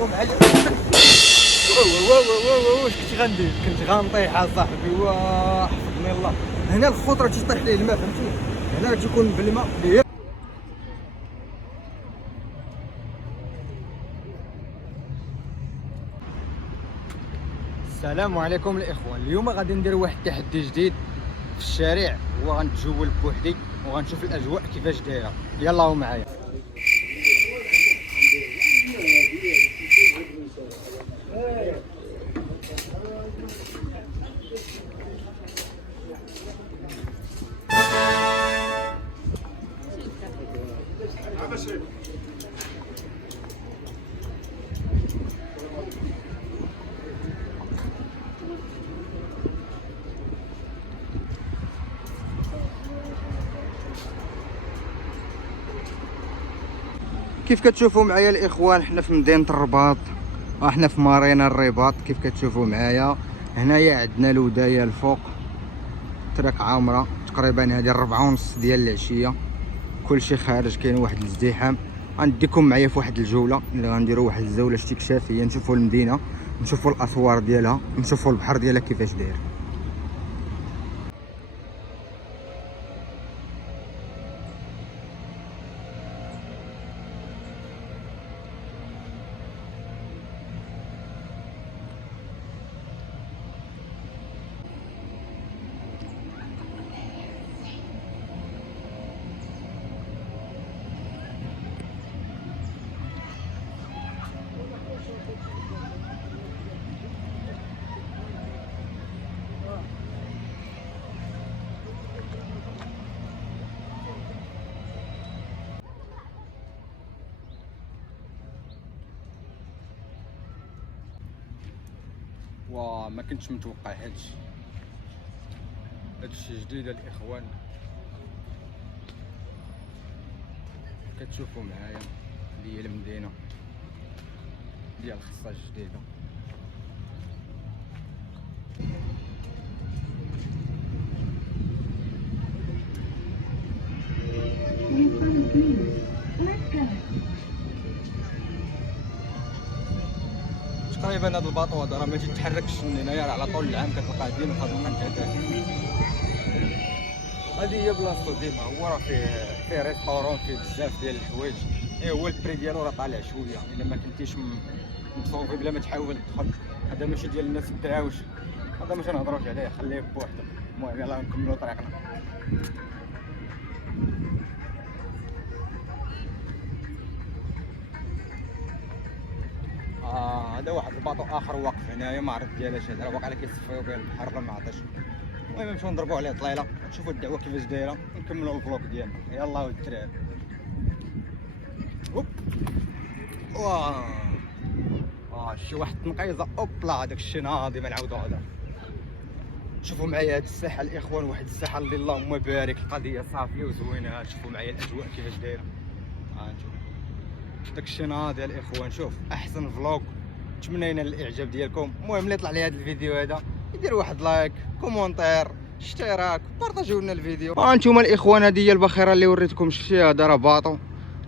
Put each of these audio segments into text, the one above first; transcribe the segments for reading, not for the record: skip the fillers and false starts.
واش كنت غندير؟ كنت غنطيح اصاحبي. واه حفظني الله. هنا الخوت راه تيطيح ليه الماء، فهمتي؟ هنا راه تيكون بالماء. السلام عليكم الاخوان. اليوم غادي ندير واحد التحدي جديد في الشارع، هو غنتجول بوحدي وغنشوف الاجواء كيفاش دايره. يلا معايا. كيف كتشوفوا معايا الاخوان، حنا في مدينه الرباط، احنا في مارينا الرباط. كيف كتشوفوا معايا هنايا عندنا الودايه الفوق تراك عامره تقريبا. هذه 4:30 ديال العشيه، كلشي خارج، كاين واحد الازدحام. غنديكم معايا في واحد الجوله اللي غنديروا واحد الجوله استكشافيه، نشوفوا المدينه، نشوفوا الاسوار ديالها، نشوفوا البحر ديالها كيفاش داير. وما كنتش متوقع هادشي جديد الاخوان. كتشوفوا معايا ديال المدينه ديال خصها الجديده. تقريبا هذا الباطو هذا راه ما تيتحركش من هنايا، راه على طول العام كتلقاه ديما في هذا المنطقه هذه. هذه هي بلاصتو ديما، هو راه فيه ريستورون، فيه بزاف ديال الحوايج. هو البري ديالو راه طالع شويه، الا ما كنتيش مصوفي بلا ما تحاول تدخل. هذا ماشي ديال الناس الدراوش، هذا ما تنهضروش عليه، خليه بوحدو. المهم يلاه نكملوا طريقنا. هذا واحد الباطو اخر واقف هنايا، ما عرفت ديالاش هذا، راه واقع كيصفيو به البحر ولا ما عرفتش. المهم نمشيو نضربوا عليه طليله، نشوفوا الدعوه كيفاش دايره، نكملوا الفلوق ديالنا. يلاه الدراري. هوب شي واحد التنقيزه. اوبلا داك الشيء ناضي، ما نعاودو هذا. شوفوا معايا هاد الساحه الاخوان، واحد الساحه اللي اللهم بارك، القضيه صافيه وزوينه. شوفوا معايا الاجواء كيفاش دايره. نشوف داك الشيء ناضي الاخوان. شوف احسن فلوق، نتمنى ينال الاعجاب ديالكم. المهم اللي طلع لي هذا الفيديو هذا يدير واحد لايك، كومونتير، اشتراك، بارطاجيو لنا الفيديو. هانتوما الاخوان، هذه هي الباخره اللي وريتكم. شتي هذا راه باطو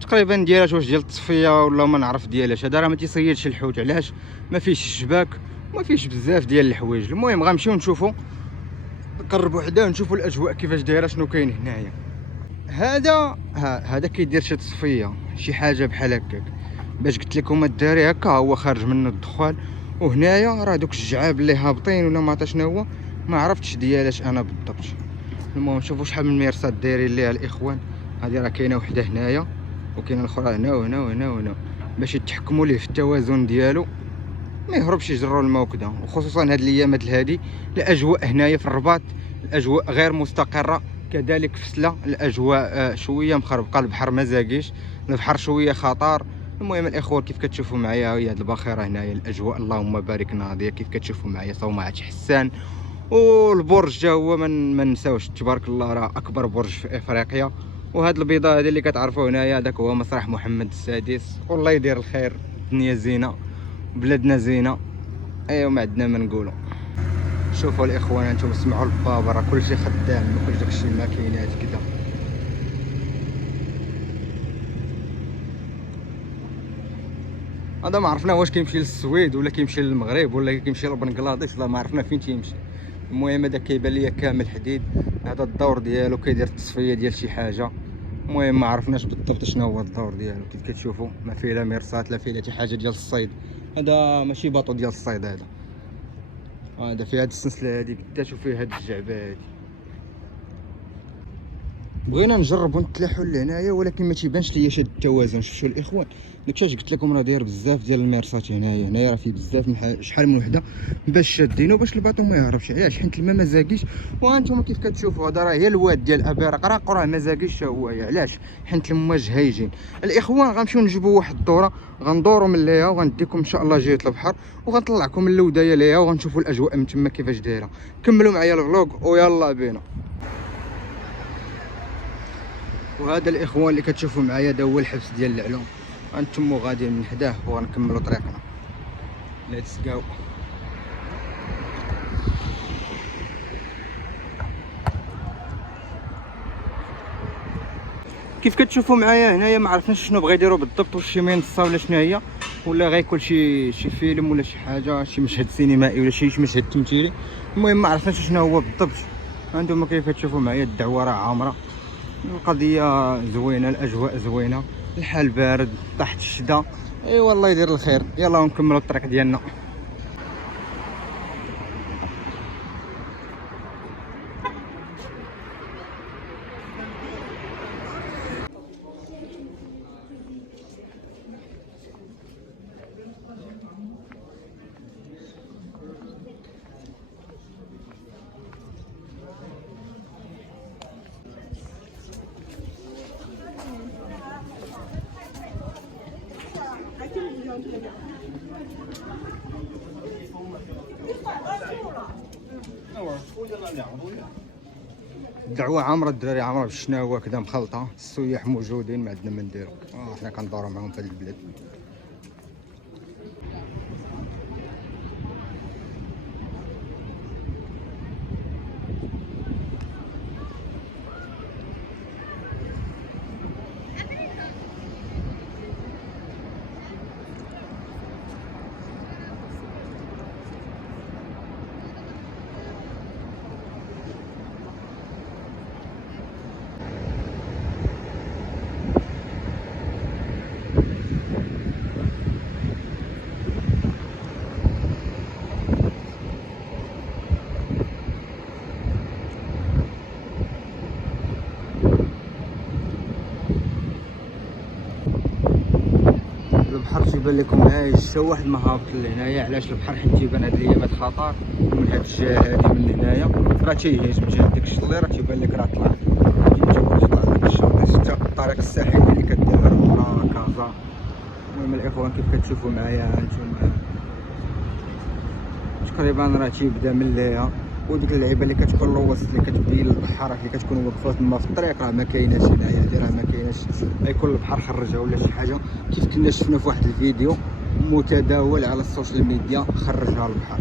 تقريبا ديالاش واش ديال التصفيه ولا ما نعرف ديالاش. هذا راه ما تيصيدش الحوت، علاش؟ ما فيش الشباك وما فيش بزاف ديال الحوايج. المهم غنمشيو نشوفوا، نقربوا حداه نشوفوا الاجواء كيفاش دايره، شنو كاين هنايا. هذا كيدير شي تصفيه، شي حاجه بحال هكاك. باش قلت لكم الدراري هكا هو خارج منه الدخان، وهنايا راه دوك الجعاب اللي هابطين ولا ما عرفت شنو هو، ما عرفتش ديالاش انا بالضبط. المهم شوفوا شحال من مرصاد دايرين ليها الاخوان. هذه راه كاينه وحده هنايا، وكاينه الاخرى هنا وهنا وهنا وهنا، باش يتحكموا ليه في التوازن ديالو، ما يهربش يجروا الماء وكذا. وخصوصا هاد الايامات هذه الاجواء هنايا في الرباط الاجواء غير مستقره، كذلك في سلا الاجواء شويه مخربقه، البحر ما زاقيش، البحر شويه خطر. المهم الاخوه كيف كتشوفوا معايا هي هاد الباخره هنايا، الاجواء اللهم بارك ناضيه. كيف كتشوفوا معايا صومعه حسان، والبرج جا هو ما نساوش تبارك الله، راه اكبر برج في افريقيا. وهاد البيضه هذه اللي كتعرفوا هنايا، هذاك هو مسرح محمد السادس. والله يدير الخير، الدنيا زينه، بلادنا زينه. ايوا ما عندنا ما نقولوا. شوفوا الاخوان، انتم سمعوا البابا، راه كلشي خدام، ما كلش داكشي الماكينات كذا. هذا ما عرفنا واش كيمشي للسويد ولا كيمشي للمغرب ولا كيمشي لبنغلاديش، لا ما عرفنا فين تيمشي. المهم هذا كيبان ليا كامل حديد، هذا الدور ديالو كيدير التصفيه ديال شي حاجه. المهم ما عرفناش بالضبط شنو هو الدور ديالو. كيف كتشوفوا ما فيه لا مرصات لا فيه لا شي حاجه ديال الصيد. هذا ماشي باطو ديال الصيد، هذا فيه هاد السلسله هادي بالذات وفيه هاد الجعبه هادي. بغينا نجربوا نتلاحوا لهنايا ولكن ما تيبانش ليا شاد التوازن. شفتوا الاخوان داكشي قلت لكم راه داير بزاف ديال الميرسات هنايا راه فيه بزاف شحال من وحده باش شادينو باش الباطو ما يهربش. علاش؟ حيت الماء ما زاكيش. وانتم كيف كتشوفوا هذا راه هي الواد ديال ابيرق راه ما زاكيش هو. علاش؟ حيت المواج هايجين. الاخوان غنمشيو نجيبوا واحد الدوره غندوروا من ليها وغنديكم ان شاء الله جهه البحر وغنطلعكم اللودايه ليها وغنشوفوا الاجواء من تما كيفاش دايره. كملوا معايا الفلوق ويلا بينا. وهذا الاخوان اللي كتشوفوا معايا دا هو الحبس ديال العلوم. انتم غاديين من حداه وغنكملوا طريقنا. ليتس جو. كيف كتشوفوا معايا هنايا ما عرفناش شنو بغا يديروا بالضبط، واش شي منصه ولا شنو هي، ولا غيكون شي فيلم ولا شي حاجه، شي مشهد سينمائي ولا شي مشهد تمثيلي. المهم ما عرفناش شنو هو بالضبط. انتم كيف كتشوفوا معايا الدعوه راه عامره، القضيه زوينه، الاجواء زوينه، الحال بارد تحت الشتا. اي والله يدير الخير. يلا نكملوا الطريق ديالنا. الدعوه عامره الدراري، عامره بالشناوه كذا مخلطه. السياح موجودين ما عندنا ما نديرو، حنا كندورو معاهم في هذه البلاد. البحر تيبان لكم هايج حتى واحد ما هابط لهنايا. علاش البحر؟ حيت تيبان هاد الايامات خطر، ومن هاد الجهه هادي من هنايا راه تيهيج من جهه داك الشط اللي راه تيبان لك راه طلع. كيما تطلع داك الشاطئ حتى الطريق الساحلي اللي كدير ورا كازا. المهم الاخوان كيف كتشوفوا معايا هانتوما تقريبا راه تيبدا من ليها، وديك اللعيبه اللي كتكون لوسط اللي كتبين البحر اللي كتكون واقفه تما في الطريق راه ما كايناش هنايا. هادي راه ما كايناش، غيكون البحر خرجها ولا شي حاجه كيف كنا شفنا في واحد الفيديو متداول على السوشيال ميديا خرجها البحر.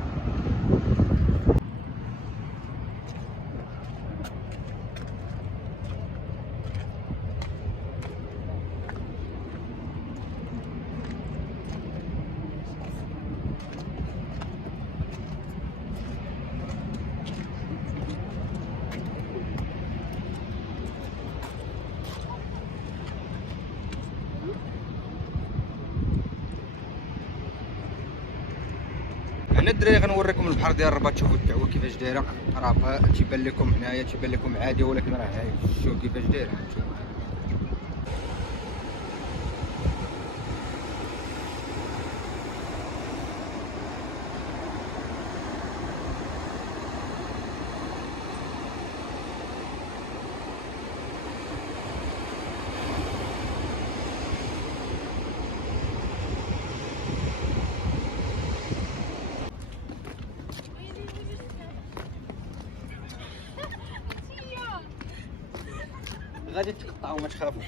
هنا الدراري غنوريكم البحر ديال الرباط. تشوفوا الدعوه كيفاش دايره، راه تيبان لكم هنايا تيبان لكم عادي ولكن راه هايج. شوفوا كيفاش دايره هانتوما. غادي تقطعوا ما تخافوش.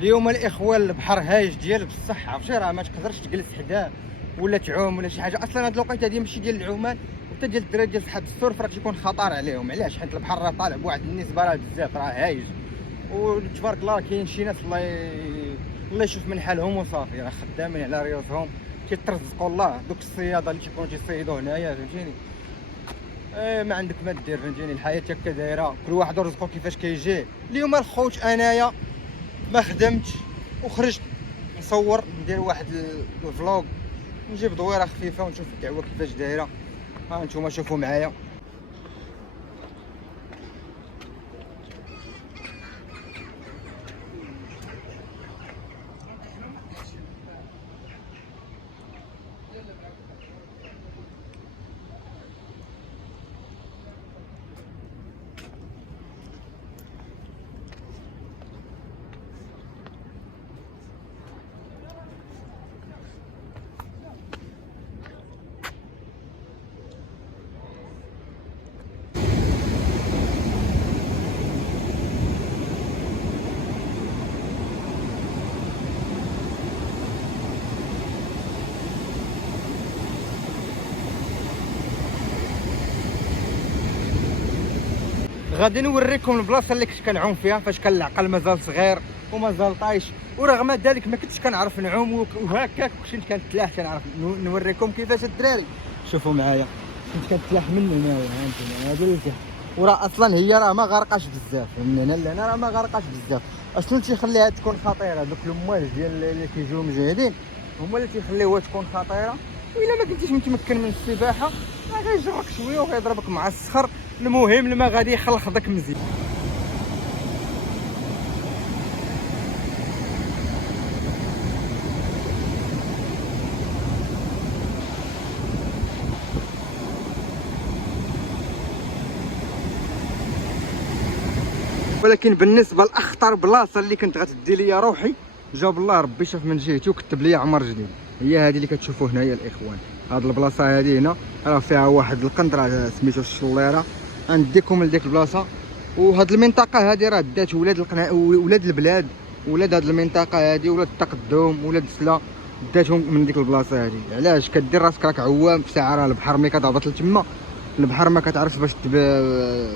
اليوم الاخوان البحر هايج ديالك بصح عرفتي راه ما تقدرش تجلس حداه ولا تعوم ولا شي حاجه. اصلا هاد الوقيته هادي ماشي ديال العومان وحتى ديال الدراري ديال صحاب السورف راه تيكون خطر عليهم. علاش؟ حيت البحر راه طالع بواحد النسبه راه بزاف راه هايج، وتبارك الله كاين شي ناس الله يشوف من حالهم وصافي، راه خدامين على ريوسهم تيترزقوا الله. دوك الصياده اللي تيكونوا تيصيدوا هنايا فهمتيني، ما عندك ما دير فهمتيني. الحياه هكا دايره، كل واحد ورزقو كيفاش كيجي. اليوم الخوت انايا ما خدمتش وخرجت نصور ندير واحد الفلوغ نجيب دويره خفيفه ونشوف الدعوه كيفاش دايره. ها نتوما شوفوا معايا. غادي نوريكم البلاصه اللي كنت كنعوم فيها فاش كان العقل مازال صغير ومازال طايش، ورغم ذلك ما كنتش كنعرف نعوم وهكاك كنت كنتلاح كنعرف. نوريكم كيفاش الدراري. شوفوا معايا كنت كنتلاح من هنايا هانتوما هادو اللي وراه اصلا هي راه ما غرقاش بزاف من هنا لهنا، راه ما غرقاش بزاف. اشنو اللي تيخليها تكون خطيره؟ دوك المواج ديال اللي كيجيو مجهدين هما اللي تيخليوها تكون خطيره. والا ما كنتيش متمكن من السباحه غيجرك شويه وغيضربك مع الصخر. المهم لما غادي يخلخدك مزيان. ولكن بالنسبه لاخطر بلاصه اللي كنت غتدي ليا روحي جاب الله ربي شاف من جهتي وكتب لي عمر جديد، هي هذه اللي كتشوفوا هنايا الاخوان. هاد البلاصه هذه هنا راه فيها واحد القند راه سميتو الشليره. غنديكم لديك البلاصه. وهاد المنطقه هذه راه دات ولاد البلاد، ولاد هاد المنطقه هذه، ولاد التقدم، ولاد السلا، داتهم من ديك البلاصه هذه. علاش؟ كدير راسك راك عوام في ساعه راه البحر ملي كتهبط لتما البحر ما كتعرفش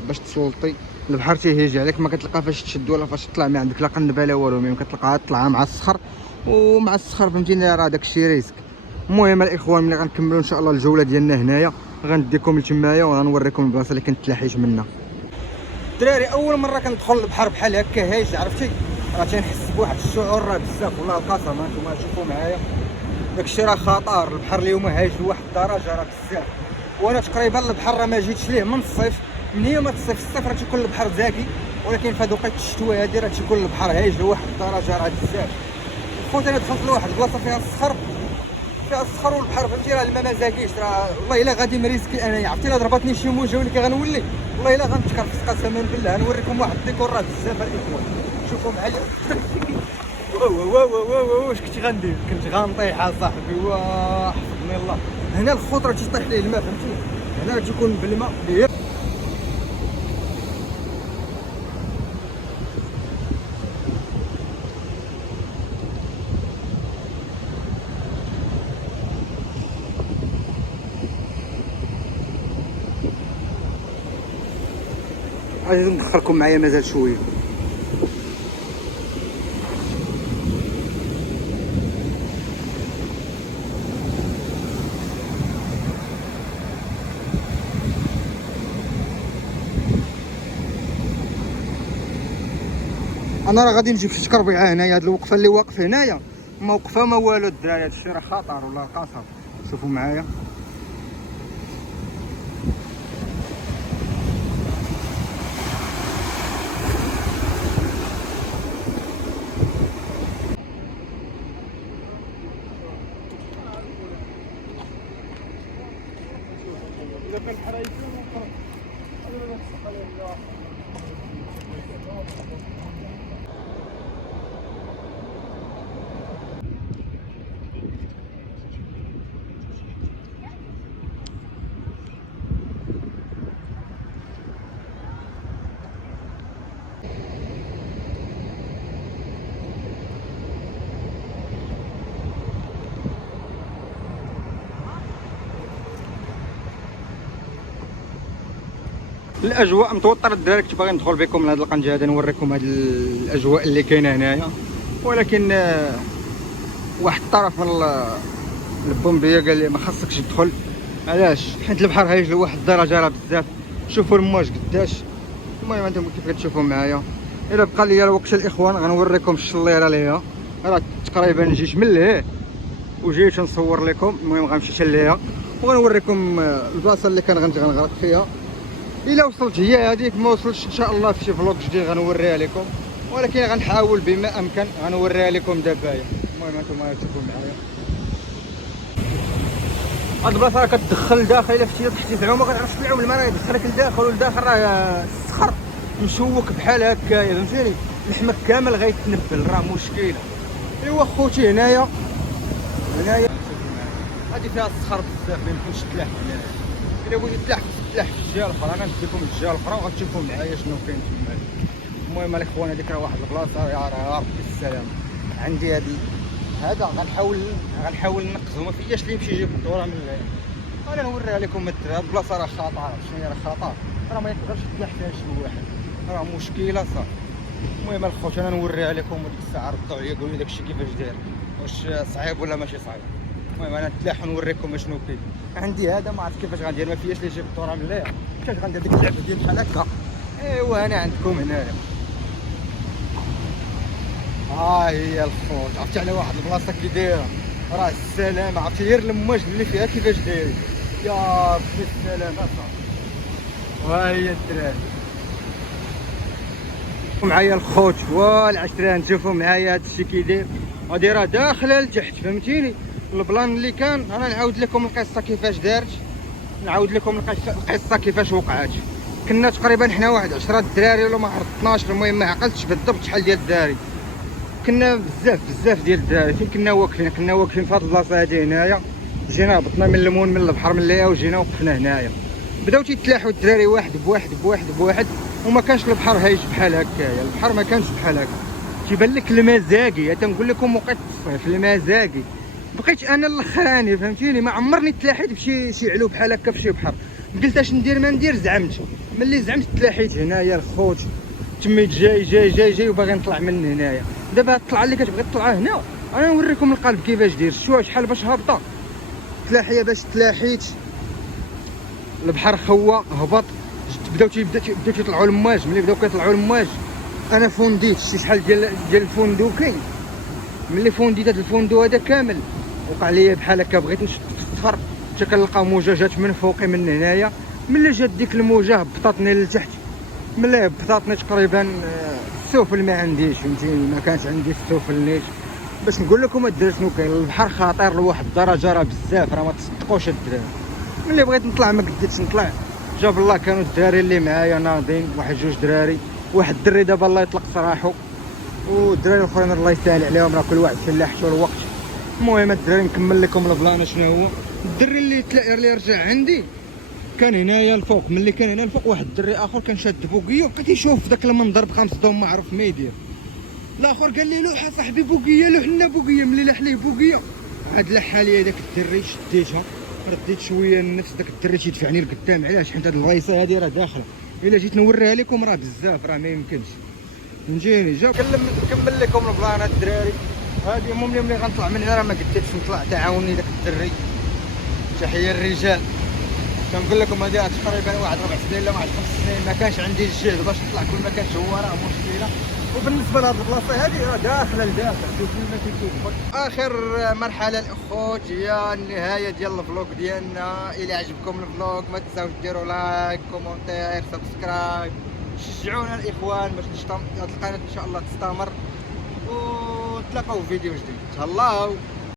باش تسلطي. البحر تيهيج عليك ما كتلقى فاش تشد ولا فاش تطلع، ما عندك لا قنبه لا والو، ملي كتلقاها طلعها مع الصخر، ومع الصخر فهمتيني راه داكشي ريسك. المهم الاخوان ملي غنكملوا ان شاء الله الجوله ديالنا هنايا غنديكم لتمايا وغنوريكم البلاصه اللي كنت تلاحيت منها. الدراري اول مره كندخل البحر بحال هكا هايج عرفتي راه تنحس بواحد الشعور راه بزاف والله القسم. هانتوما شوفوا معايا داكشي راه خطر. البحر اليوم هايج لواحد الدرجه راه بزاف، وانا تقريبا البحر راه ما جيتش ليه من الصيف. من يوم الصيف راه تيكون البحر زاكي، ولكن في هاد وقيته الشتوى هادي راه تيكون البحر هايج لواحد الدرجه راه بزاف. خوت انا دخلت لواحد البلاصه فيها الصخر والبحر فهمتي راه الماء ما زاكيش. راه والله الا غادي مريسكي انايا عرفتي الا ضربتني شي موجه ولا كي غنولي والله الا غنتكرفس قسما بالله. نوريكم واحد الديكور راه بزاف الاخوان. شوفوا معايا. واش كنت غندير؟ كنت غنطيح اصاحبي. واه حفظني الله. هنا الخوت راه تيطيح ليه الماء فهمتي، هنا راه تيكون بالماء. غادي ندخلكم معايا مازال شويه. انا راه غادي نجيب شي تكربيعه هنايا. هاد الوقفه اللي واقف هنايا ما وقفه ما والو الدراري، هادشي راه خطر والله القسم. شوفوا معايا. الاجواء متوتر الدراري. كنت باغي ندخل بكم لهاد القنجه هذا نوريكم هاد الاجواء اللي كاينه هنايا، ولكن واحد الطرف من البومبيه قال لي ما خاصكش تدخل. علاش؟ حيت البحر هايج لواحد الدرجه راه بزاف. شوفوا الموج قداش. المهم انتم كيف كتشوفوا معايا. الا بقى لي الوقت الاخوان غنوريكم الشليره ليها، راه تقريبا جيت من لهيه وجيت نصور لكم. المهم غنمشي حتى ليها وغنوريكم البلاصه اللي غنغرق فيها. الا وصلت هي هذيك، ما وصلتش ان شاء الله في شي فلوق جديد غنوريها لكم، ولكن غنحاول بما امكن غنوريها لكم دابايا. المهم انتم تشوفوا معايا هاد البلاصه راه كتدخل داخل. الا فتي تحتي في العوم ما كتعرفش العوم، الماء راه يدخلك لداخل، والداخل راه الصخر مشوك بحال هكايا فهمتيني. اللحمه كامل غيتنبل، راه مشكله. ايوا خوتي هنايا هادي فيها الصخر بزاف، ما يمكنش تلاح هنايا. الا بغيتي تلاح في الجهه الاخرى. انا نديكم الجهه الاخرى وغتشوفوا معايا شنو كاين تما. المهم الاخوان هذيك راه واحد البلاصه يا ربي السلام. عندي هذا غنحاول ننقزو، ما فياش اللي يمشي يجيب الدوره من هنا. انا نوريها لكم الدراري. هاد البلاصه راه خطر، شنو هي راه خطر، راه ما يقدرش يتلاح فيها شي واحد، راه مشكله صافي. المهم الخوت انا نوريها لكم، وديك الساعه ردوا عليا قولوا لي داكشي كيفاش داير، واش صعيب ولا ماشي صعيب. المهم انا نتلاح ونوريكم شنو كاين. عندي هذا ما عرفت كيفاش غندير، ما فياش اللي يجيب الدوره من ليا، كيفاش غندير ديك اللعبه ديال بحال هكا. ايوا انا عندكم هنايا. ها هي الخوت، عرفتي على واحد البلاصه كي دايره، راه السلام. عرفتي غير المواج اللي فيها كيفاش دايرين، يا ربي السلام اصاحبي. ها هي الدراري معايا الخوت والعشران. شوفوا معايا هادشي كي داير، هادي راه داخله لتحت فهمتيني. البلان اللي كان انا نعاود لكم القصه كيفاش دارت، نعاود لكم القصه كيفاش وقعت. كنا تقريبا حنا واحد 10 الدراري ولا ما عرفت 12، المهم ما عقلتش بالضبط شحال ديال الدراري. كنا بزاف ديال الدراري. فين كنا واقفين في هاد البلاصه هادي هنايا. جينا هبطنا من المون من البحر من ليا وجينا وقفنا هنايا. بداو تيتلاحوا الدراري واحد بواحد وما كانش البحر هايج بحال هكايا. البحر ما كانش بحال هكا، تيبان لك المزاقي. تنقول لكم وقت الصيف المزاقي. بقيت انا الاخراني فهمتيني، ما عمرني تلاحيت بشي علو بحال هكا في شي بحر. قلت اش ندير ما ندير، زعمت. ملي زعمت تلاحيت هنايا الخوت. تميت جاي وباغي نطلع من هنايا. دابا الطلعه اللي كتبغي تطلع هنا انا نوريكم القلب كيفاش داير. شوف شحال باش هابطه تلاحيه. باش تلاحيت البحر خوا هبط. بداو تيطلعوا المواج. ملي بداو كيطلعوا المواج انا فونديت شي شحال ديال الفندوكين. ملي فونديت هذا الفندو هذا كامل وقع ليا بحال هكا. بغيت نشد في الصفر حتى كنلقى موجه جات من فوقي من هنايا. ملي جات ديك الموجه هبطتني لتحت. ملي هبطتني تقريبا السفل ما عنديش فهمتيني، ما كانش عندي السفل نيت. باش نقول لكم الدراري شنو كاين، البحر خطير لواحد الدرجه راه بزاف، راه ما تصدقوش الدراري. ملي بغيت نطلع ما قديتش نطلع. جاب الله كانوا الدراري اللي معايا ناضين، واحد جوج دراري. واحد الدري دابا الله يطلق سراحو، والدراري الاخرين الله يسهل عليهم، راه كل واحد فلاحته الوقت. المهم الدراري نكمل لكم البلان شنو هو. الدري اللي رجع عندي كان هنايا الفوق. ملي كان هنا الفوق واحد الدري اخر كان شاد بوقيه وبقى تيشوف داك المنظر بخمس دوم ما عرف ما يدير. الاخر قال لي لوح صاحبي بوقيه، لوح لنا بوقيه. ملي لاح ليه بوقيه عاد لح لي داك الدري، شديتها رديت شويه النفس. داك الدري تيدفعني لقدام. علاش؟ حيت هاد الريصه هادي راه داخله. الا جيت نوريها لكم راه بزاف، راه ما يمكنش نجيني. جا نكمل لكم البلان الدراري هادي. المهم ملي غنطلع من هنا راه ما قديتش نطلع، تعاوني داك الدري. تحيه الرجال. كنقول لكم هذه تقريبا واحد 4 سنين ولا واحد 5 سنين ما كانش عندي الجهد باش نطلع. كل ما كانش هو راه مشكله. وبالنسبه لهاد البلاصه هذه راه داخله لداخل. شوف ما كيكون. اخر مرحله الاخوت هي النهايه ديال الفلوق ديالنا. الى عجبكم الفلوق ما تنساوش ديروا لايك كومونتير سبسكرايب. شجعونا الاخوان باش هاد القناه ان شاء الله تستمر، ونتلاقاو في فيديو جديد. تهلاو.